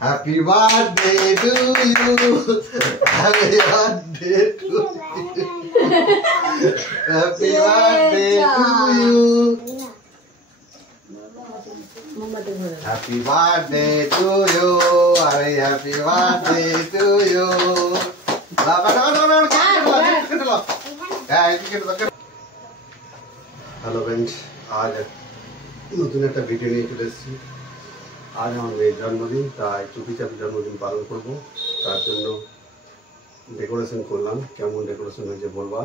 Happy birthday to you. Happy birthday to you. Happy birthday to you. Happy birthday to you. Happy birthday to you. Hello friends, आज নতুন একটা video নিয়ে চলে এসেছি। আজ আমার মেয়ের জন্মদিন, তাই চুপিচাপি জন্মদিন পালন করব। তার জন্য ডেকোরেশন করলাম। কেমন ডেকোরেশন হয়েছে বলবা।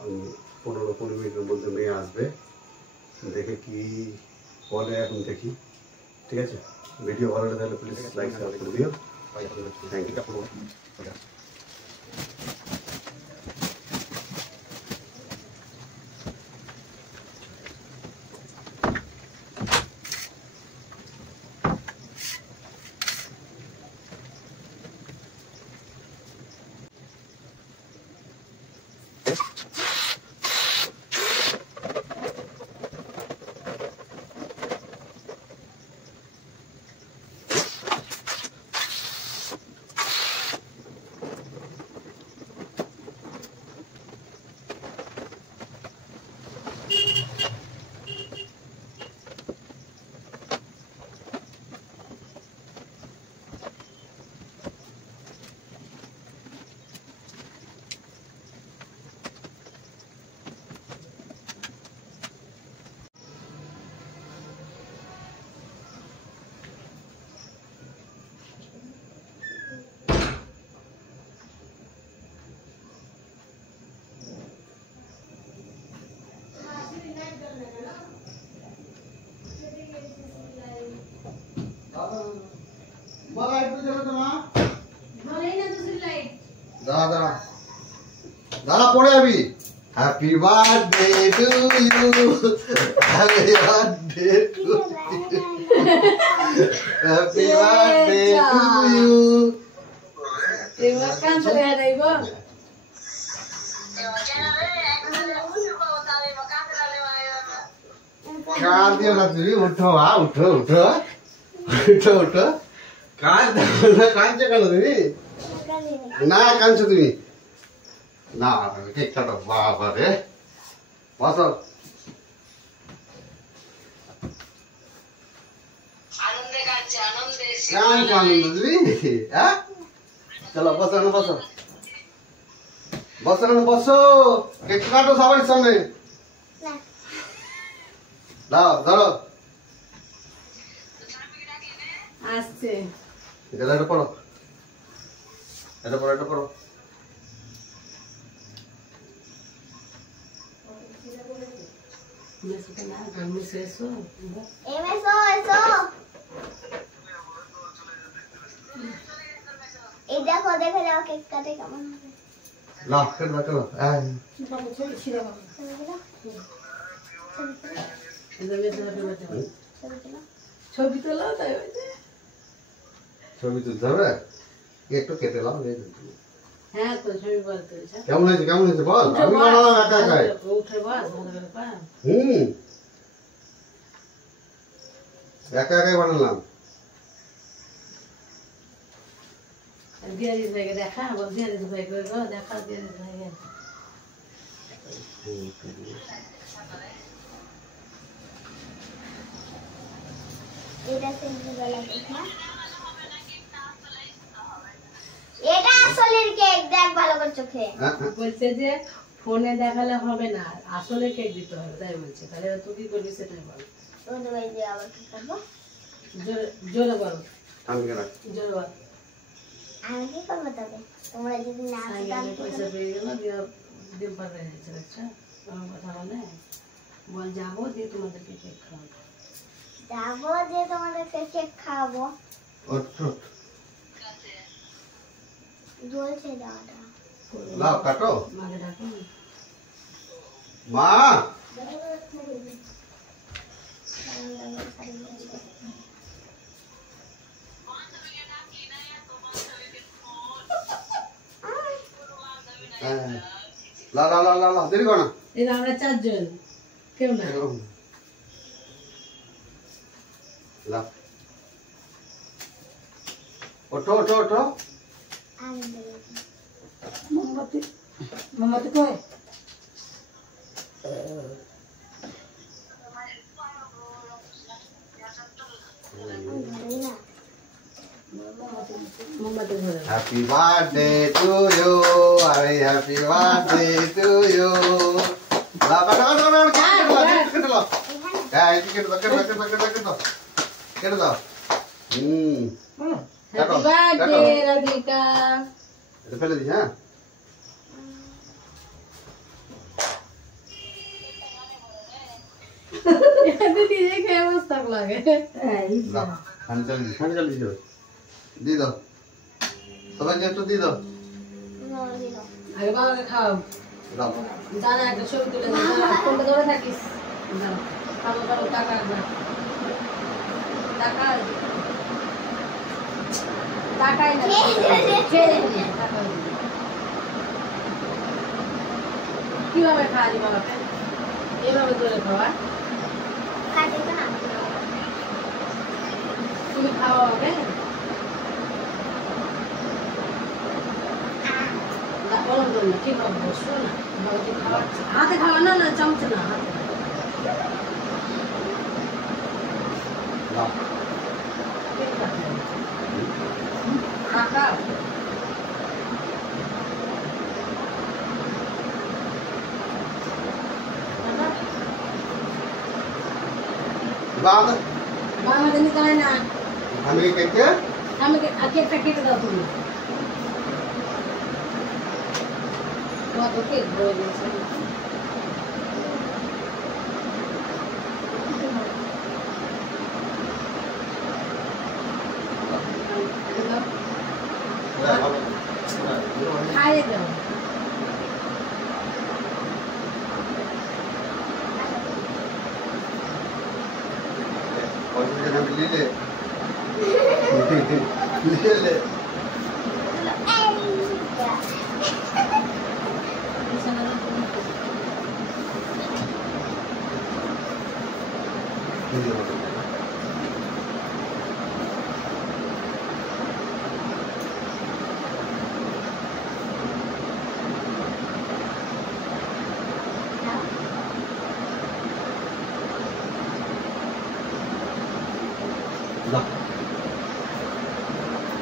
আমি 15-20 মিনিটের মধ্যে মেয়ে আসবে, দেখে কি বলে এখন দেখি। ঠিক আছে, ভিডিও ভালো লাগে তাহলে প্লিজ লাইক শেয়ার করে দিও। Thank you. दादा पड़े अभी happy birthday to you happy birthday to happy birthday to you कान से ले आइबो कान दियो ना तुझे उठो हाँ उठो उठो उठो उठो कान से कान तुझे ना कान से तुझे ना केक काटो बाबा रे बसो आनंदे कांचे आनंदे कान कान तुझे हाँ चलो बसो ना बसो बसो ना बसो केक काटो सबाई संगे लाओ धरो आस्ते इधर पड़ो इधर पड़ो इधर पड़ो eso. এই দেখো দেখে যাও কেক কাটে কেমন হবে না কেন কেন ছবি তোলা তাই ছবি তুলতে হবে একটু কেটে নাও হ্যাঁ তো ছবি বলতে কেমন হয়েছে বল আমি বানালাম একা একাই উঠে বস একা একাই বানালাম দিয়ারি থেকে দেখা বল দিয়ারি থেকে করো দেখা দিয়ারি থেকে এটা সেন্টার লাগে না এটা আসলের কেক দেখ ভালো করে চোখে বলছে যে ফোনে দেখালে হবে না আসলে কেক দিতে হবে তাই বলছে তাহলে তুই কি করবি সেটাই বল ওদের ভাই দিয়ে আবার কি করব জোরে বল আমি কেন জোরে বল আমি কি করব তবে তোমরা যদি না আমি পয়সা পেয়ে গেল ডিম পাবে আচ্ছা আমার কথা বলে বল যাবো দিয়ে তোমাদেরকে কেক খাওয়াবো যাবো যে তোমাদেরকে কেক খাওয়াবো আচ্ছা জ্বলছে দাদা লাও কাটো মাকে ডাকো মা লা লা লা লা লা দেরি করো না এই আমরা চারজন কেউ না লা ওঠো ওঠো ওঠো মোমবাতি মোমবাতি কই মোমবাতি ধরে হ্যাপি বার্থডে টু ইউ আরে হ্যাপি বার্থডে টু ইউ লা বাটা বাটা বাটা কেটে দাও এই কেটে দাও কেটে দাও হ্যাপি বার্থডে রাধিকা এটা ফেলে দিই হ্যাঁ এটা দিয়ে খেয়ে মস্ত লাগে এই দাও খান চাল দিয়ে দাও সবাইকে একটু দিয়ে দাও আগে বাবাকে খাও দাও দাদা একটা ছবি তুলে দাও কোনটা ধরে থাকিস দাও খাবো খাবো টাকা একবার টাকা টাকাই না খেয়ে নিয়ে টাকা কিভাবে খাওয়ালি বাবাকে এভাবে ধরে খাওয়া তুমি খাওয়া হবে বলুন বলুন ঠিক হবে বসো না বাবাকে খাওয়াচ্ছি হাতে খাওয়া না না চামচে না হাতে দাও টাকা বাদ বাবাকে নিতে হয় না আমি কেটে আমাকে কেকটা কেটে দাও তুমি কত কেক বলে দিয়েছে খাইয়ে দাও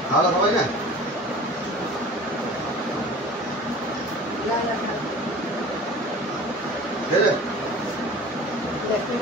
খাওয়া সবাই না দেখতে